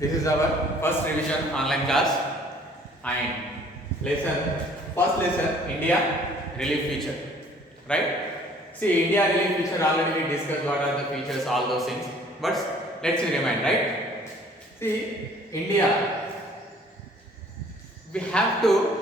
This is our first revision online class and first lesson India relief feature, right? See, India relief feature already we discussed what are the features, all those things, but let's remind, right? See, India, we have to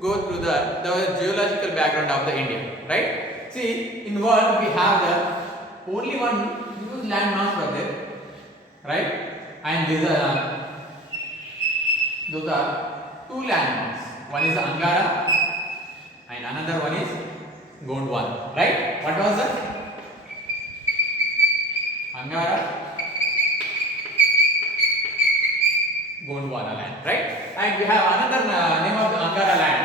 go through the geological background of the India, right? See, in world we have the only one huge landmass for there, right? And those are two landmarks. One is Angara and another one is Gondwana, right? What was that? Angara, Gondwana land, right? And we have another name of the Angara land,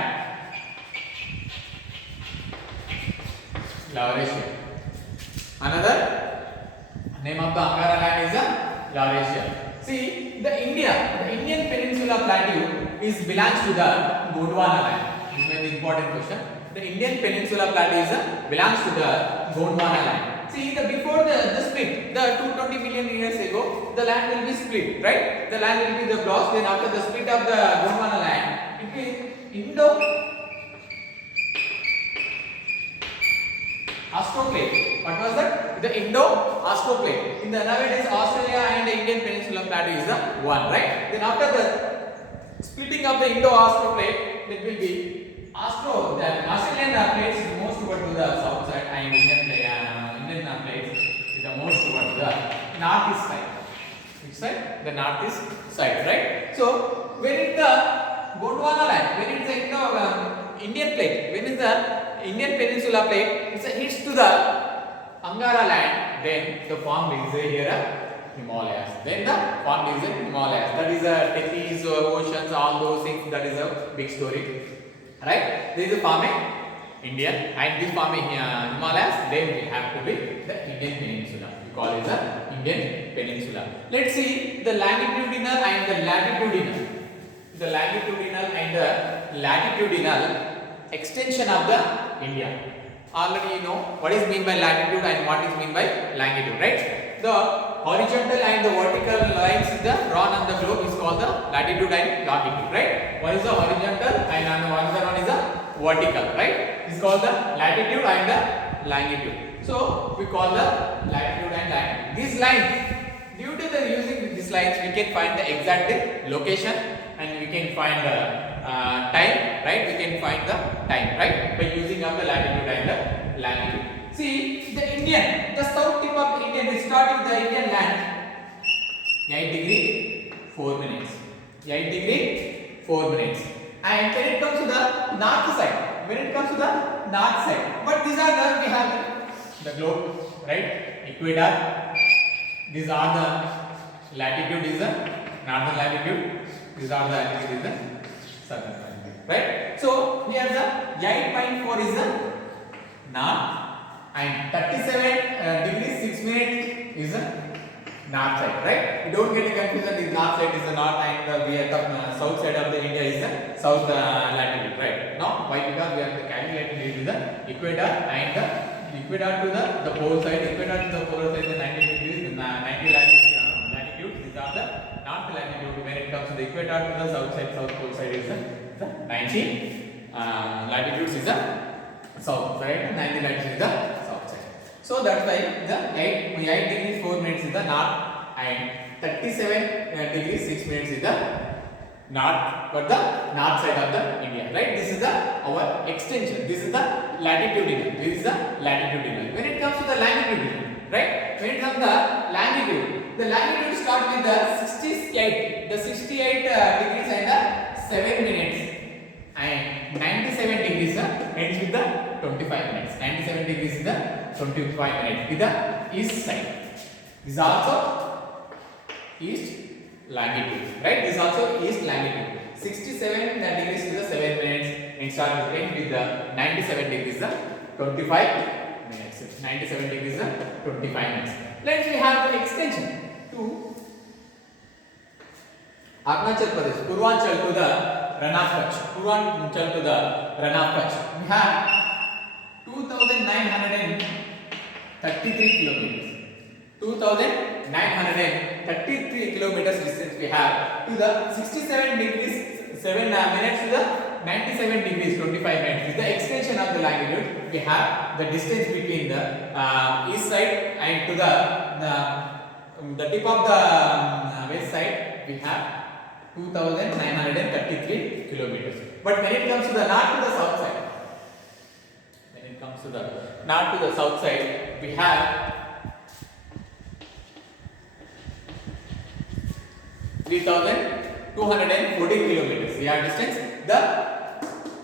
Laurasia. Another name of the Angara land is Laurasia. See, the Indian Peninsula Plateau belongs to the Gondwana land. This is very important question. The Indian Peninsula Plateau belongs to the Gondwana land. See, before the split, the 220 million years ago, the land will be split, right? The land will be the blocks. Then after the split of the Gondwana land, it will Indo-Austroplate. What was that? The Indo-Austroplate. In the nowadays Australia and the Indian Peninsula Plateau is the one, right? Then after the splitting of the Indo-Austroplate, it will be the Australian plates is most toward to the south side and Indian plates is the most toward the northeast side. Which side? The northeast side, right? So when is the Gondwana land? When is the Indian plate? When is the Indian Peninsula plate? It hits to the Angara land. Then the form is here Himalayas. Then the form is Himalayas. That is Tethys, oceans, all those things. That is a big story, right? This is the form Indian, and this form Himalayas. Then we have to be the Indian Peninsula. We call it the Indian Peninsula. Let's see the longitudinal and the latitudinal. The longitudinal and the latitudinal extension of the India. Already you know what is mean by latitude and what is mean by longitude, right? The horizontal and the vertical lines is drawn on the globe is called the latitude and longitude, right? One is the horizontal and another one is the vertical, right? This is called the latitude and the longitude. So we call the latitude and longitude. These lines, due to the using these lines, we can find the exact location and we can find the time, right? We can find the time, right? By using of the latitude and the longitude. See, the south tip of the Indian, we start with the Indian land, 8 degree 4 minutes. 8 degree 4 minutes. And when it comes to the north side, but these are we have the globe, right? Equator. These are the latitude is the northern latitude. These are the latitude is the southern latitude, right? So here the 8.4 is the north and 37 degrees 6 minutes is the north side, right? You don't get a confusion. The north side is the north and the south side of the India is the south latitude, right? No, why? Because we have to calculate it with the equator and the equator to the pole side. Equator to the pole side is the 90 degrees, 90 latitude. These are the north latitude. When it comes to the equator to the south pole side is the 90 latitudes is the south side, 90 latitude is the south side. So that's why the 8 degrees 4 minutes is the north and 37 degrees 6 minutes is the north for the north side of the India, right? This is our extension. This is the latitudinal. This is the latitudinal. When it comes to the longitudinal, right? When it comes to the longitude starts with the 68 degrees and 7 minutes. And 97 degrees ends with the 25 minutes. 97 degrees is the 25 minutes with the east side. This is also east longitude, right? This is also east longitude. 67 degrees is the 7 minutes and start with the 97 degrees the 25 minutes. 97 degrees the 25 minutes. Let's we have the extension to Arunachal Pradesh, Purvanchal to the Rann of Kutch. Purvanchal to the Rann of Kutch. We have 2,933 kilometers. 2,933 2,933 kilometers distance we have to the 67 degrees 7 minutes to the 97 degrees 25 minutes is the extension of the longitude. We have the distance between the east side and to the tip of the west side we have 2,933 kilometers. But when it comes to the north to the south side, we have 3,214 kilometers. We have distance. The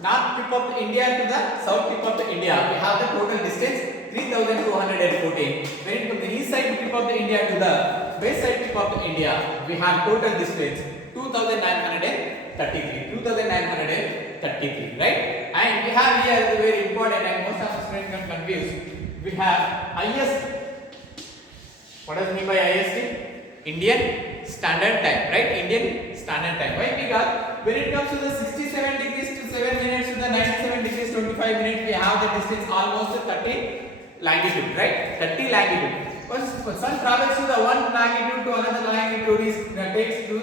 north tip of India to the south tip of India, we have the total distance 3,214. When it comes to the east side tip of India to the west side tip of India, we have total distance 2,933, right? And we have here the very important and most of the students get confused. We have IST. What does it mean by IST? Indian Standard Time, right? Indian Standard Time. Why? Because when it comes to the 67 degrees to 7 minutes to the 97 degrees 25 minutes, we have the distance almost 30 longitude, right? 30 longitude. When sun travels to the one longitude to another longitude is takes to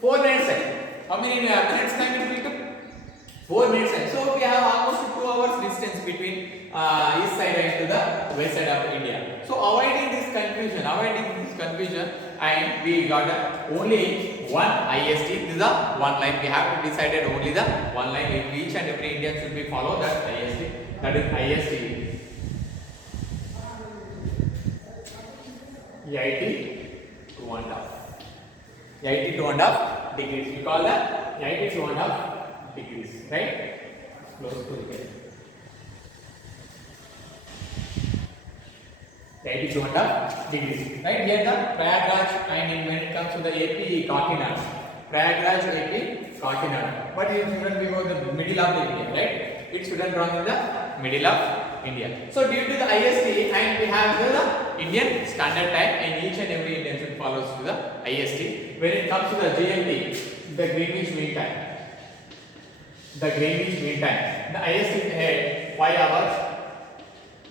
4 minutes time. How many minutes time it will take? 4 minutes time. So we have almost 2 hours distance between east side and to the west side of India. So avoiding this confusion, and we got only one IST. This is the one line. We have to decided only the one line. Each and every Indian should be follow that IST. That is IST. EIT 2.5. EIT 2.5 degrees. We call that EIT 2.5 degrees, right? Close to the base. 2.5 degrees, right? Here the Prayagraj, and when it comes to the AP Kakinada, Prayagraj AP Kakinada. But here shouldn't be over the middle of the India, right? It shouldn't run in the middle of India. So due to the IST, and we have the Indian Standard Time, and each and every Indian should follow to the IST. When it comes to the GMT, the Greenwich Mean Time. The IST is ahead 5 hours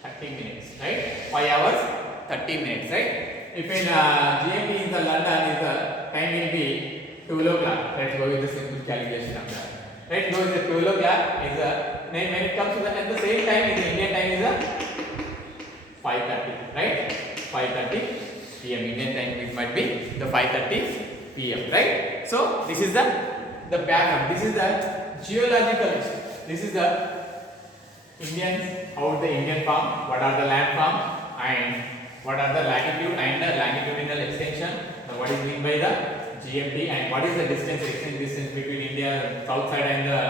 30 minutes, right? 5 hours 30 minutes, right? If in GMT in the London is the time will be 12 o'clock. Let's go with the simple calculation of that. Right? Go with the 12 o'clock is when it comes to the at the same time in the Indian time is 5:30, right? 5:30 p.m. Indian time it might be the 5:30 p.m. right? So this is the background. This is the geological. This is the Indian, how the Indian form, what are the land form, and what are the latitude and the longitudinal extension. What is mean by the GMT, and what is the exchange distance between India south side and the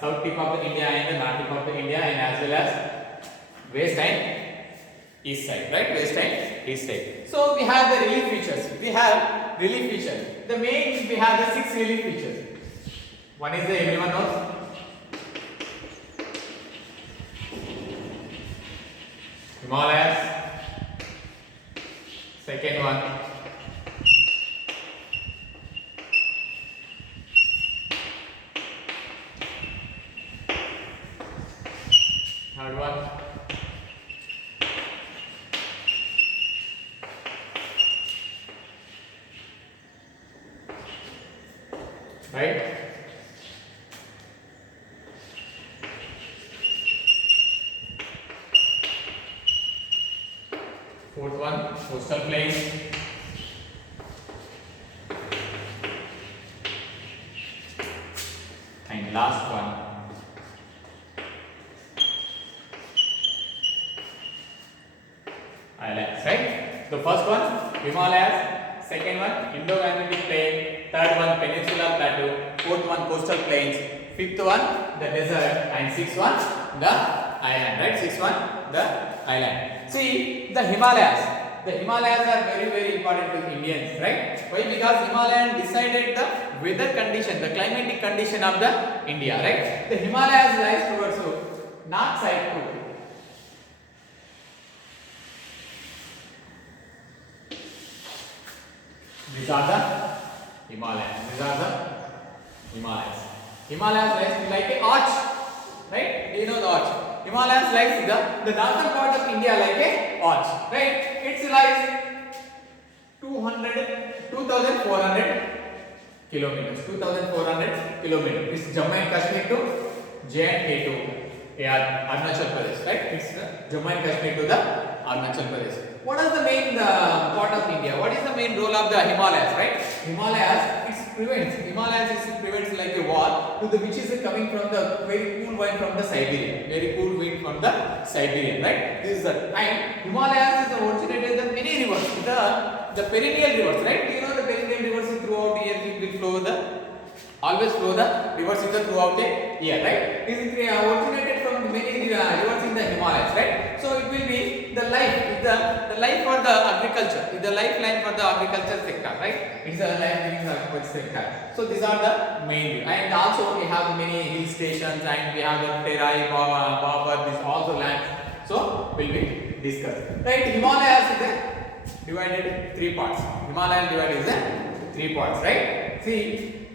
south tip of the India and the north tip of the India, and as well as west and east side, right? West and east side. So we have the relief features. The main we have the 6 relief features. One is the everyone knows. Himalayas. Second one, third one, right? Fourth one, coastal plains. And last one, islands, right? The first one, Himalayas. Second one, Indo-Gangetic Plain. Third one, Peninsular Plateau. Fourth one, coastal plains. Fifth one, the desert. And sixth one, the island, right? Sixth one, the island. See, the Himalayas. The Himalayas are very, very important to Indians, right? Why? Because Himalayan decided the weather condition, the climatic condition of the India, right? The Himalayas lies towards north side too. These are the Himalayas. Himalayas lies like an arch, right? Do you know the arch? Himalayas lies the northern part of India like a arch, right? It lies 2 2400 kilometers. 2400 kilometers. It's Jammu and Kashmir to J&K to Arunachal Pradesh, right? It's Jammu and Kashmir to the Arunachal Pradesh. What is the main part of India? What is the main role of the Himalayas, right? Himalayas prevents like a wall to the which is coming from the very cool wind from the Siberian, right? This is the and Himalayas is originated the many rivers, the perennial rivers, right? Do you know the perennial rivers is throughout the year will flow always flow the rivers in the throughout the year, right? This is originated from many rivers in the Himalayas, right? So it will be the life for the agriculture, the lifeline for the agriculture sector, right? It's a life giving agriculture sector. So these are the main, and also we have many hill stations and we have the Terai, Babar, this also land. So will be discussed, right? Himalayas is divided in 3 parts. Himalayan divided is 3 parts, right? See,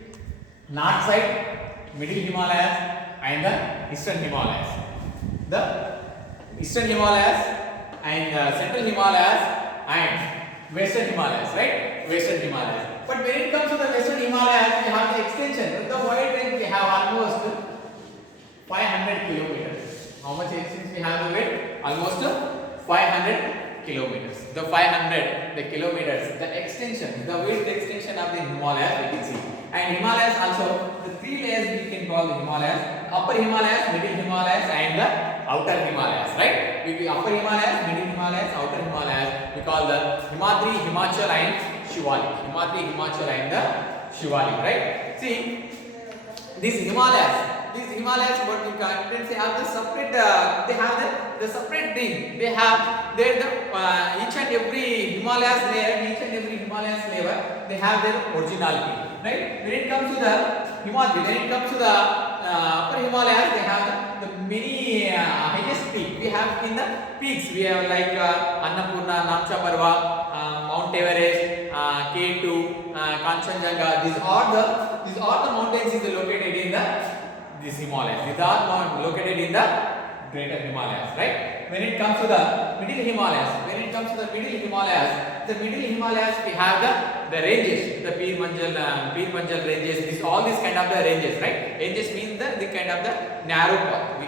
north side, middle Himalayas and the eastern Himalayas. The eastern Himalayas and central Himalayas and western Himalayas, right? Western Himalayas. But when it comes to the western Himalayas, we have the extension. The wide range we have almost 500 kilometers. How much distance we have the weight? Almost 500 kilometers. The kilometers, the extension, the width extension of the Himalayas we can see. And Himalayas also, the 3 layers we can call the Himalayas: upper Himalayas, middle Himalayas and the outer Himalayas, right? Upper Himalayas, middle Himalayas, outer Himalayas, we call the Himadri, Himachal and Shivalik. Himadri, Himachal and the Shivalik, right? See, these Himalayas, what we can say have the separate, they have the separate thing. They have each and every Himalayas layer, they have their originality, right? When it comes to the Himadri, when it comes to the upper Himalayas, they have the many highest peak. We have in the peaks, we have like Annapurna, Namcha Parva, Mount Everest, K2, Kanchenjunga. These are the mountains is located in these Himalayas. These are located in the greater Himalayas, right? When it comes to the middle Himalayas, we have the ranges, the Pir Panjal ranges. All these kind of the ranges, right? Ranges means the kind of the narrow path. We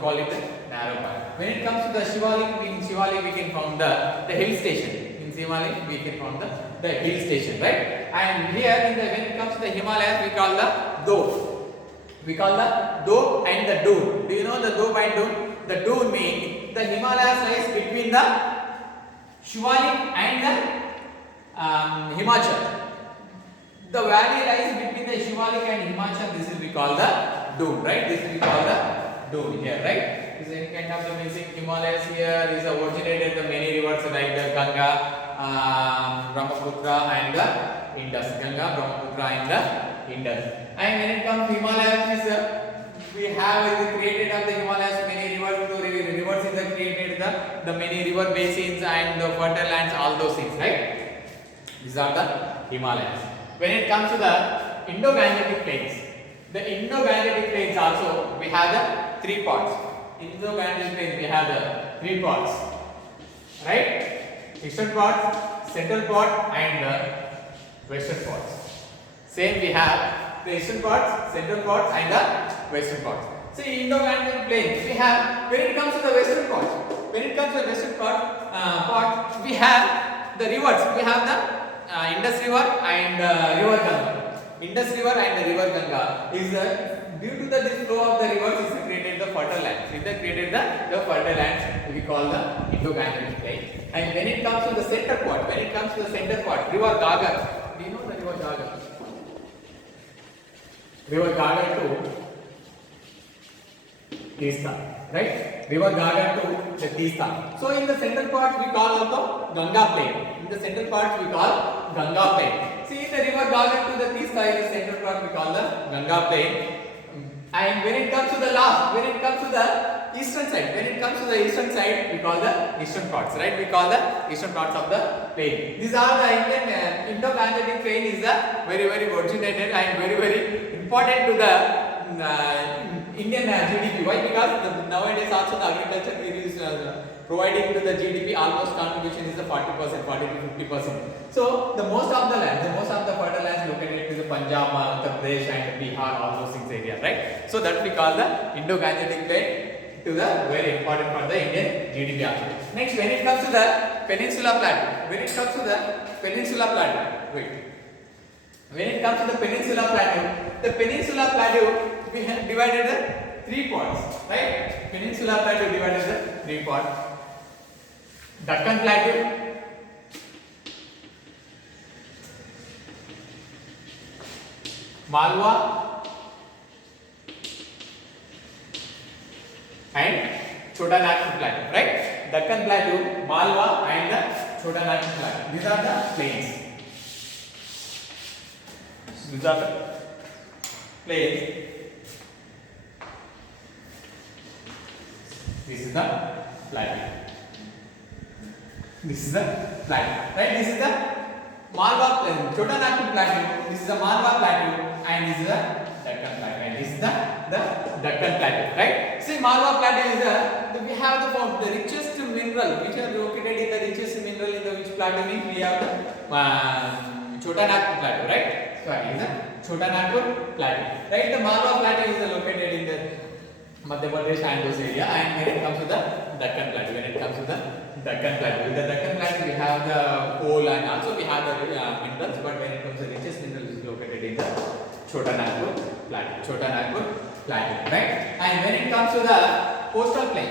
call it the narrow path. When it comes to the Shivalik, in Shivalik we can found the hill station. In Shivalik we can found the hill station, right? And here when it comes to the Himalayas, we call the Dove. We call the Dove and the Doon. Do you know the Dove and Doon? The Doon means the Himalayas lies between the Shivalik and the Himachal. The valley lies between the Shivalik and Himachal. This is we call the Doon, right? This is we call the Doon here, right? This is any kind of the amazing Himalayas here. Is originated the many rivers like the Ganga, Brahmaputra and the Indus. Ganga, Brahmaputra and the Indus. And when it comes to Himalayas, we have created of the Himalayas many rivers. Rivers is created the many river basins and the fertile lands, all those things, right? These are the Himalayas. When it comes to the Indo-Gangetic plains, also we have the 3 parts. Indo-Gangetic plains we have the 3 parts, right? Eastern part, central part and the western parts. Same we have the eastern parts, central parts and the western parts. See, Indo-Gangetic plains we have. When it comes to the western part, we have the rivers. We have the Indus River and River Ganga. Indus River and the River Ganga is due to this flow of the rivers is created the fertile lands. It created the fertile lands we call the Indo-Gangetic plain. And when it comes to the center part, River Gagar. Do you know the River Gagar? River Gagar to Teesta, right? River Gagar to the Teesta. So in the central part we call also Ganga plain. See, the River Gagar to the Teesta is the central part we call the Ganga plain. And when it comes to the eastern side, we call the eastern parts, right? We call the eastern parts of the plain. These are the Indo-Gangetic plain is the very originated and very important to the Indian GDP. Why? Because nowadays also the agriculture is providing to the GDP almost contribution is the 40%, 40 to 50%. So the most of the fertile lands located to the Punjab, Uttar Pradesh and Bihar, all those things areas, right? So that we call the Indo-Gangetic Plain to the very important for the Indian GDP also. Next, when it comes to the Peninsula Plateau, when it comes to the Peninsula Plateau, we have divided the 3 parts, right? Peninsula Plateau divided the 3 parts. Deccan Plateau, Malwa and Chota Nagpur Plateau, right? Deccan Plateau, Malwa and the Chota Nagpur Plateau. These are the plains. These are the plains. This is the plateau. This is the plateau, right? This is the Malwa Plateau, Chota Nagpur Plateau. This is the Malwa Plateau, and this is the Deccan Plateau. And this is the Deccan Plateau, right? See, Malwa Plateau is we have the richest mineral, which are located in the richest mineral in the which plateau means we have the Chota Nagpur Plateau, right? So it is the Chota Nagpur Plateau, right? The Malwa Plateau is located in the Madhya Pradesh and those area, and when it comes to the Deccan Plateau, with the Deccan Plateau we have the coal and also we have the minerals, but when it comes to the richest mineral is located in the Chota Nagpur Plateau, right? And when it comes to the coastal plain,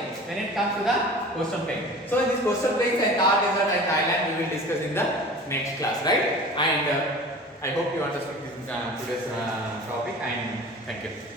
so in this coastal plains and Thar Desert and Thailand we will discuss in the next class, right? And I hope you understood this today's topic, and thank you.